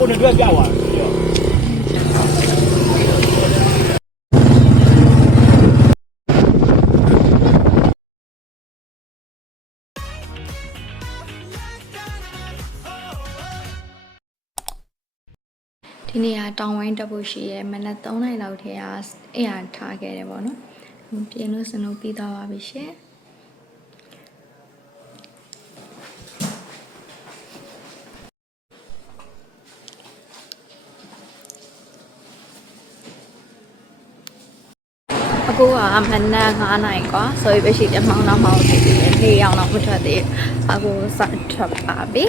ကိုယ်နဲ့ပြောက်သွားတယ်ဒီနေ့ကတောင်ဝိုင်းတက်ဖို့ရှိရဲမနက်3 နာရီလောက်ထဲကအိမ်ရထားခဲ့တယ်ပေါ့နော်ပြင်လို့စင်လို့ပြီးသွားပါပြီရှင်အခုကမနက်9 နာရီကွာဆိုပြီးပဲရှိတယ်မှောင်းတော့မှောင်းသေးတယ်နေအောင်တော့မထွက်သေးအခုစထွက်ပါပြီ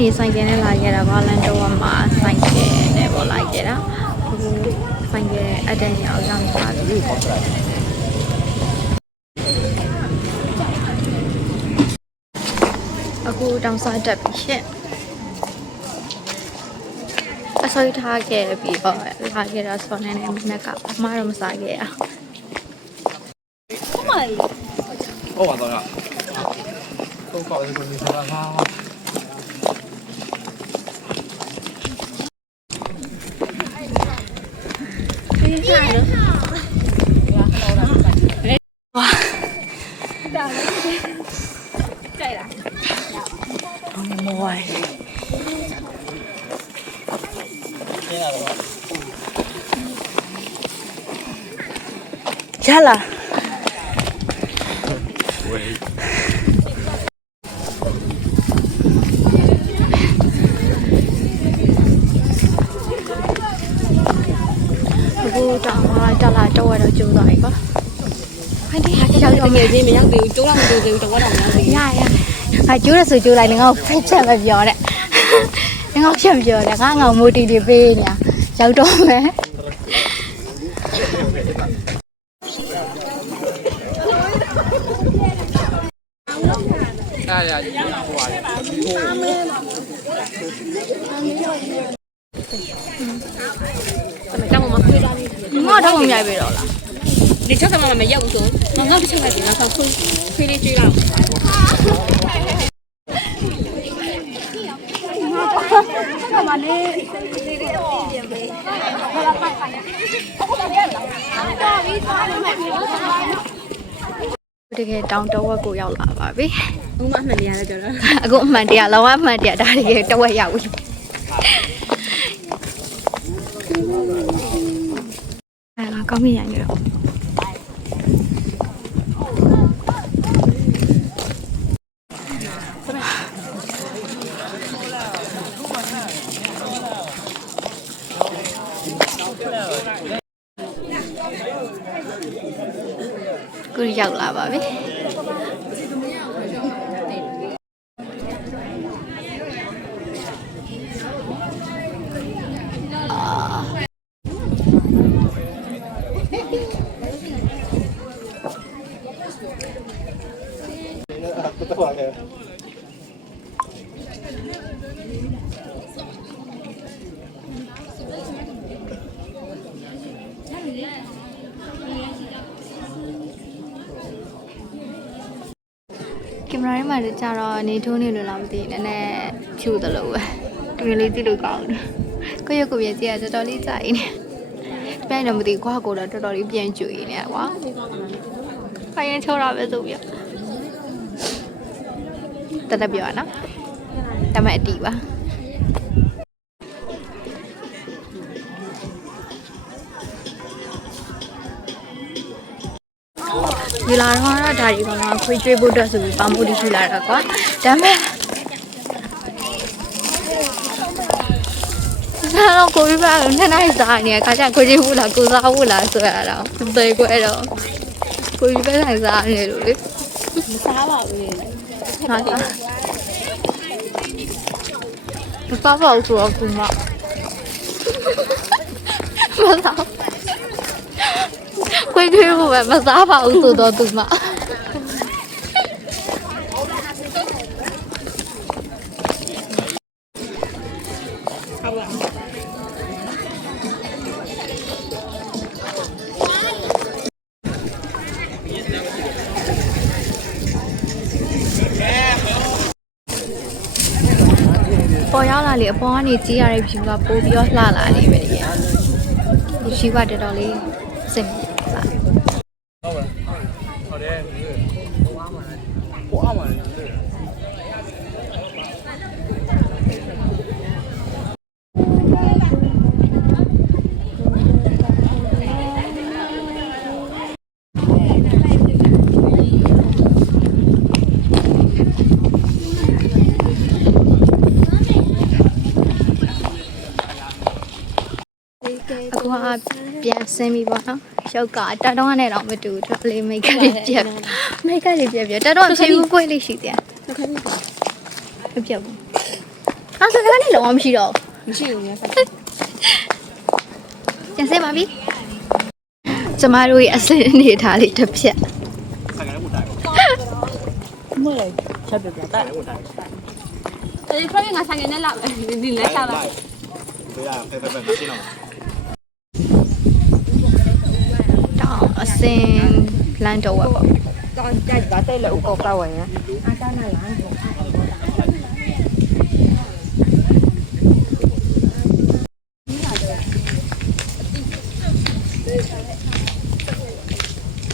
နေဆိုင်ကနဲ့လာခဲ့တာဘာလန်တော့မှာဆိုင်ကနဲ့ပေါ်လာခဲ့တာအခုဆိုင်ကအတန်းရောက်ရောက်ပါပြီအခုတောင်စားတက်ပြီရှင့်အစိုးရထားခဲ့ပြီးတော့လာခဲ့တာဆောင်းနေနေမနက်ကအမှားတော့မစားခဲ့ရဟုတ်ပါပြီဟုတ်ပါတော့တော့ကောက်ရကိုနေစားပါရလားအခုတောင်မှာတက်လာတော့ရတော့ကျိုးသွားပြီကွာခိုင်းတယ်ရောက်တော့မြေချင်းမရောက်သေးဘူးကျိုးတော့မကျိုးသေးဘူးတော့တော့မရောက်သေးဘူးရငါကျိုးရဆိုကျိုးလိုက်ငါ့ကိုဖိတ်ချက်မပြောတဲ့ငါ့ချက်ပြောတယ်ငါငေါမိုတီတွေပေးနေရောက်တော့မယ်哎呀，当我们回家的，我都唔入去咯啦。你叫他妈妈没要说，我不出来的，然后回的追了。တကယ်တောင်တဝက်ကိုရောက်လာပါပြီ။我妈没脸了，就是。အခုအမှန်တရားလောအမှန်တရားဒါတကယ်တဝက်ရောက်ပြီအဲ့ဒါကောင်းမြင်ရနေတော့ကိုရောက်လာပါပြီကင်မရာထဲမှာကြာတော့နေထိုးနေလို့လားမသိဘူးနည်းနည်းဖြူတယ်လို့ပဲတူလေးကြည့်လို့ကောင်းတယ်ကိုယ့်ရုပ်ကိုယ်ပြကြည့်ရတော်တော်လေးကြာနေတယ်ပြန်တော့မသိခွာကိုတော့တော်တော်လေးပြန်ကြွေနေရကွာခိုင်းရင်ချောတာပဲဆိုပြီးတက်ပြောရနော်တမအတီပါဒီလာတော့ဒါဒီကောင်ကခွေးကျွေးဖို့အတွက်ဆိုပြီးပန်းဖို့တီရှိလာတာကွာဒါမဲ့စားတော့ကိုပြီးပါလို့နှစ်နိုင်စားနေခါကျခွေးကျွေးဖို့လားကိုစားဖို့လားဆိုရတော့သေကွဲတော့ကိုပြီးပဲဆိုင်စားနေလို့လေမစားပါဘူးလေဟာ စားပါဘူးဆိုတော့သူမမစားခွေးခွေးကိုပဲမစားပါဘူးဆိုတော့သူမပေါ်ရောက်လာလေအပေါ်ကနေကြည့်ရတဲ့ view ကပိုပြီးတော့လှလာနေပဲဒီ view ကတော်တော်လေးစင်လာ ဟုတ်ပါဟုတ်တယ်ကိုအားမှာလေ အခုကပြန်ဆင်းပြီပေါ့နော်ရုပ်ကတတောင်းနဲ့တော့မတူဘူးတော်လေးမိတ်ကလေးပြက်မိတ်ကလေးပြက်တတောင်းဖြေဘူးပွင့်လေးရှိတယ် ဟုတ်ကဲ့ မပြက်ဘူးအဲ့ဆိုကနေလုံးဝမရှိတော့ မရှိဘူးများဆက် ပြန်ဆင်းပါပြီကျမတို့ရဲ့အစင်းအနေထားလေးတစ်ဖြက် ဆိုင်ကလည်းဝတ်တိုင်း မလဲချက်ပြပြတာဝတ်တိုင်းဒီဖရိုင်ငါဆိုင်ကနေလာဒီလက်ချလာ 对呀，对，没听到吗？ တောင်းအစင်းလမ်းတော့ဝက်ပေါ့ တော့ကြိုက်ပါတဲ့လို့ကောက်တော့ဝင်ရအားသားနာလား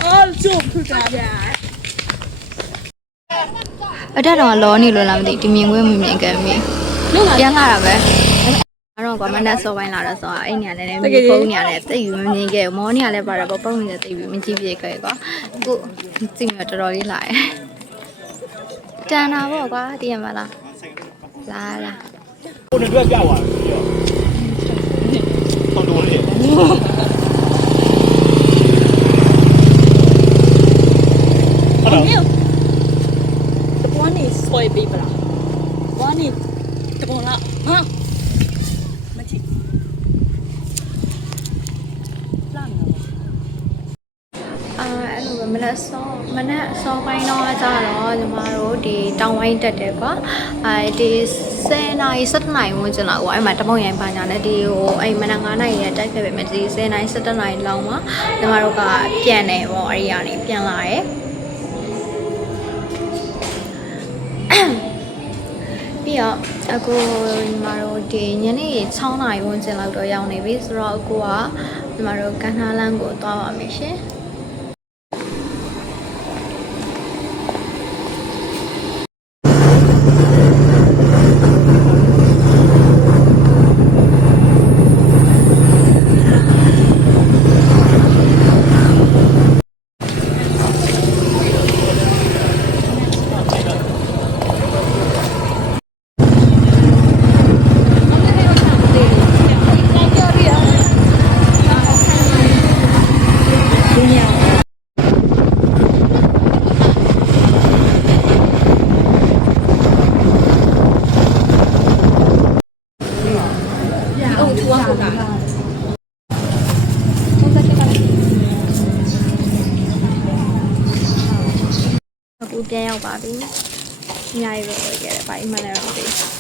အော်ကျုပ်ထတာဗျာ အတက်တော့လောနေလို့လားမသိဒီမြင်ကွင်းမမြင်ကြပြီပြန်လာတာပဲအဲ့တော့ကမန္တစောပိုင်းလာတော့ဆိုတော့အဲ့နေရာလည်းမြင်ဖုန်းနေရာလည်းသိပြီးမမြင်ခဲ့ဘူးမောနေရာလည်းပါတော့ပုံနေလည်းသိပြီးမကြည့်ပြခဲ့ကွာအခုကြည့်မြတော်တော်လေးလာတယ်တန်တာပေါ့ကွာတည်ရမလားလာလာ 我那边变完了，放多了。 ဟုတ်တယ်တပွားနေဆွဲပေးပလားဘွားနေတပွားလားဟာမချစ်လာနေတော့ အဲ့လိုပဲမနက်စောပိုင်းတော့ကြာတော့ညီမတို့ဒီတောင်ဝိုင်းတက်တယ်ကွာဒီ10နာရီ17နာရီဝန်းကျင်လောက်ကွာအဲ့မှာတမောက်ရိုင်ပါညာနဲ့ဒီဟိုအဲ့မနက်9နာရီရတိုက်ခဲ့ပဲမယ်ဒီ10နာရီ17နာရီလောက်မှာညီမတို့ကပြန်တယ်ပေါ့အဲ့ဒီကနေပြန်လာတယ်ပြီးတော့အခုညီမတို့ဒီညနေ6နာရီဝန်းကျင်လောက်တော့ရောက်နေပြီဆိုတော့အခုကညီမတို့ကန်းနာလန်းကိုသွားပါမယ်ရှင်အခုပြန်ရောက်ပါပြီ။အများကြီးပဲခဲ့တယ်။ဘာမှလည်းမသိဘူး